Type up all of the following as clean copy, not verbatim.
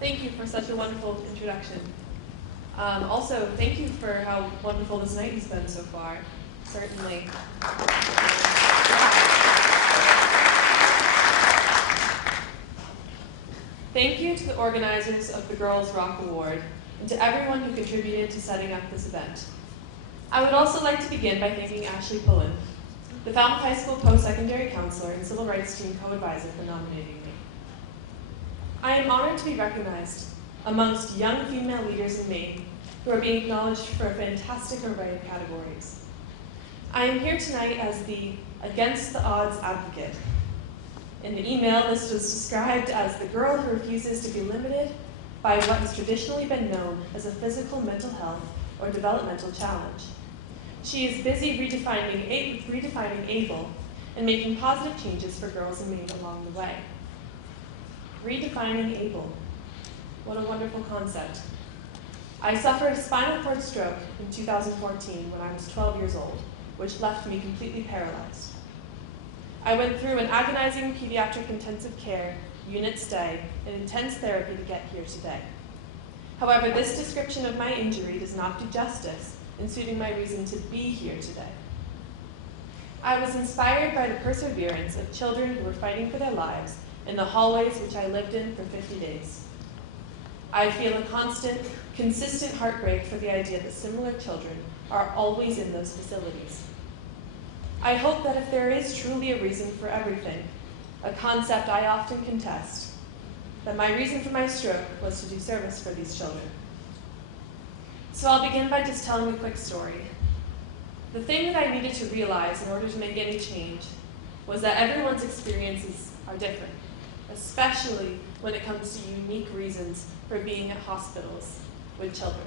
Thank you for such a wonderful introduction. Also, thank you for how wonderful this night has been so far. Certainly. Thank you to the organizers of the Girls Rock Award and to everyone who contributed to setting up this event. I would also like to begin by thanking Ashley Pullen, the Falmouth High School Post-Secondary Counselor and Civil Rights Team Co-Advisor, for nominating me. I am honored to be recognized amongst young female leaders in Maine who are being acknowledged for a fantastic array of categories. I am here tonight as the Against the Odds advocate. In the email, this was described as the girl who refuses to be limited by what has traditionally been known as a physical, mental health, or developmental challenge. She is busy redefining able and making positive changes for girls in Maine along the way. Redefining able. What a wonderful concept. I suffered a spinal cord stroke in 2014 when I was 12 years old, which left me completely paralyzed. I went through an agonizing pediatric intensive care unit stay and intense therapy to get here today. However, this description of my injury does not do justice in suiting my reason to be here today. I was inspired by the perseverance of children who were fighting for their lives in the hallways which I lived in for 50 days. I feel a consistent heartbreak for the idea that similar children are always in those facilities. I hope that if there is truly a reason for everything, a concept I often contest, that my reason for my stroke was to do service for these children. So I'll begin by just telling a quick story. The thing that I needed to realize in order to make any change was that everyone's experiences are different, especially when it comes to unique reasons for being at hospitals with children.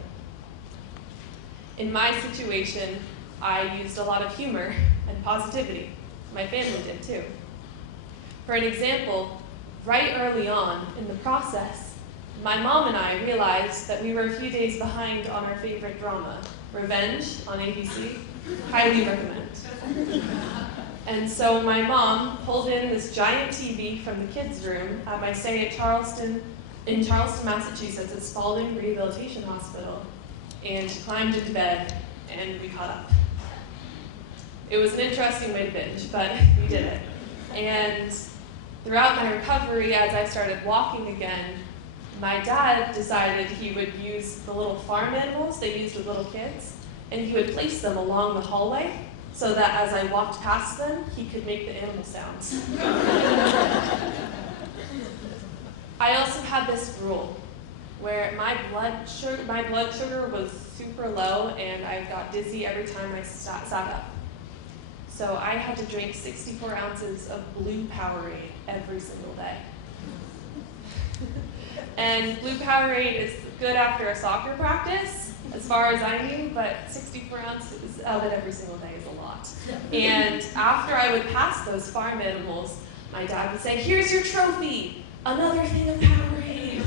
In my situation, I used a lot of humor and positivity. My family did too. For an example, right early on in the process, my mom and I realized that we were a few days behind on our favorite drama, Revenge on ABC. Highly recommend. And so my mom pulled in this giant TV from the kids' room at my stay at Charleston, Massachusetts, at Spalding Rehabilitation Hospital, and she climbed into bed, and we caught up. It was an interesting way to binge, but we did it. And throughout my recovery, as I started walking again, my dad decided he would use the little farm animals they used with little kids, and he would place them along the hallway so that as I walked past them, he could make the animal sounds. I also had this rule where my blood sugar was super low and I got dizzy every time I sat up. So I had to drink 64 ounces of blue Powerade every single day. And blue Powerade is good after a soccer practice, as far as I knew, but 64 ounces of it every single day is a lot. And after I would pass those farm animals, my dad would say, "Here's your trophy, another thing of Powerade."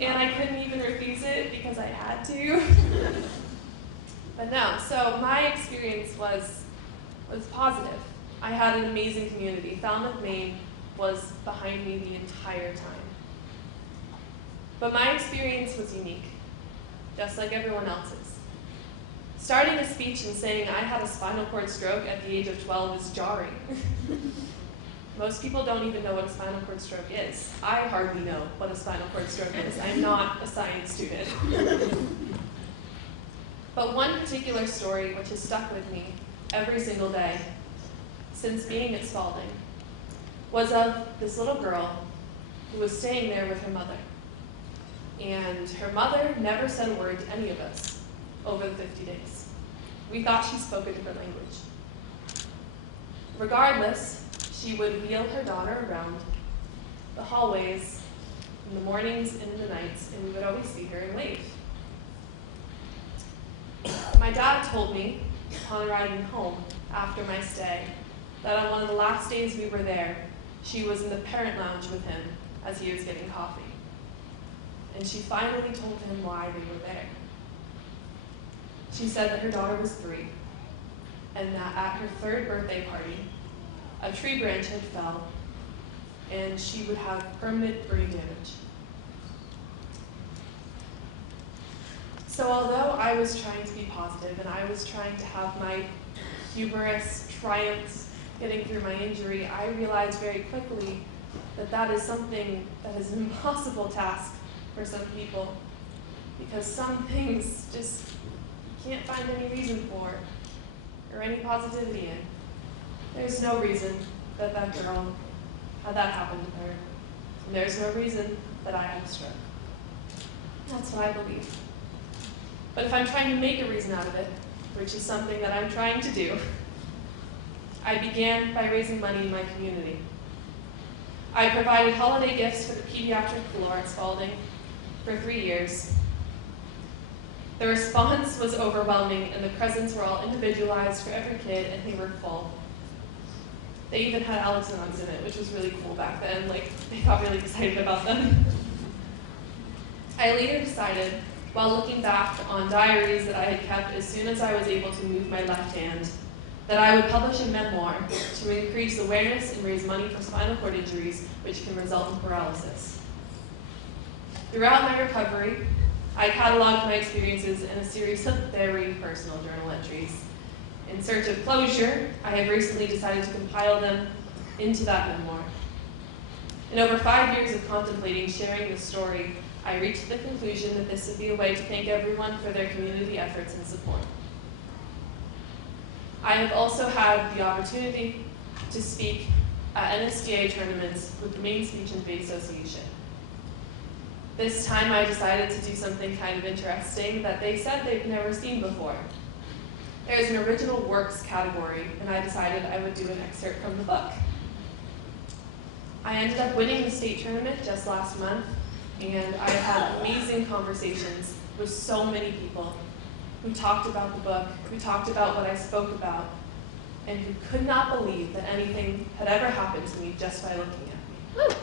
And I couldn't even refuse it because I had to. But no, so my experience was positive. I had an amazing community. Falmouth, Maine was behind me the entire time. But my experience was unique, just like everyone else's. Starting a speech and saying I had a spinal cord stroke at the age of 12 is jarring. Most people don't even know what a spinal cord stroke is. I hardly know what a spinal cord stroke is. I'm not a science student. But one particular story which has stuck with me every single day since being at Spalding was of this little girl who was staying there with her mother. And her mother never said a word to any of us over the 50 days. We thought she spoke a different language. Regardless, she would wheel her daughter around the hallways in the mornings and in the nights, and we would always see her and wave. My dad told me, upon arriving home after my stay, that on one of the last days we were there, she was in the parent lounge with him as he was getting coffee. And she finally told him why they were there. She said that her daughter was 3, and that at her 3rd birthday party, a tree branch had fell and she would have permanent brain damage. So although I was trying to be positive and I was trying to have my humorous triumphs getting through my injury, I realized very quickly that that is something that is an impossible task for some people, because some things just you can't find any reason for or any positivity in. There's no reason that that girl had that happen to her, and there's no reason that I had a stroke. That's what I believe. But if I'm trying to make a reason out of it, which is something that I'm trying to do, I began by raising money in my community. I provided holiday gifts for the pediatric floor at Spalding for 3 years. The response was overwhelming, and the presents were all individualized for every kid, and they were full. They even had Alex and Uggs in it, which was really cool back then. They got really excited about them. I later decided, while looking back on diaries that I had kept as soon as I was able to move my left hand, that I would publish a memoir to increase awareness and raise money for spinal cord injuries, which can result in paralysis. Throughout my recovery, I cataloged my experiences in a series of very personal journal entries. In search of closure, I have recently decided to compile them into that memoir. In over 5 years of contemplating sharing this story, I reached the conclusion that this would be a way to thank everyone for their community efforts and support. I have also had the opportunity to speak at NSDA tournaments with the Maine Speech and Debate Association. This time I decided to do something kind of interesting that they said they've never seen before. There's an original works category, and I decided I would do an excerpt from the book. I ended up winning the state tournament just last month, and I had amazing conversations with so many people who talked about the book, who talked about what I spoke about, and who could not believe that anything had ever happened to me just by looking at me. Woo!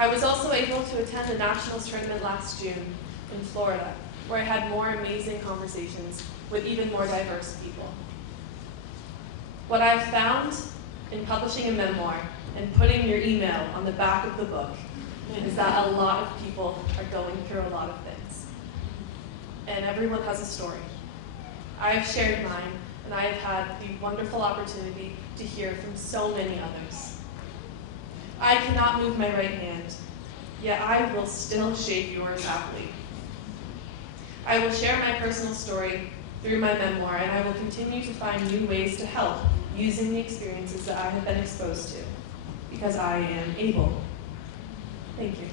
I was also able to attend the Nationals tournament last June in Florida, where I had more amazing conversations with even more diverse people. What I've found in publishing a memoir and putting your email on the back of the book is that a lot of people are going through a lot of things. And everyone has a story. I have shared mine, and I have had the wonderful opportunity to hear from so many others. I cannot move my right hand, yet I will still shake yours happily. I will share my personal story through my memoir, and I will continue to find new ways to help using the experiences that I have been exposed to, because I am able. Thank you.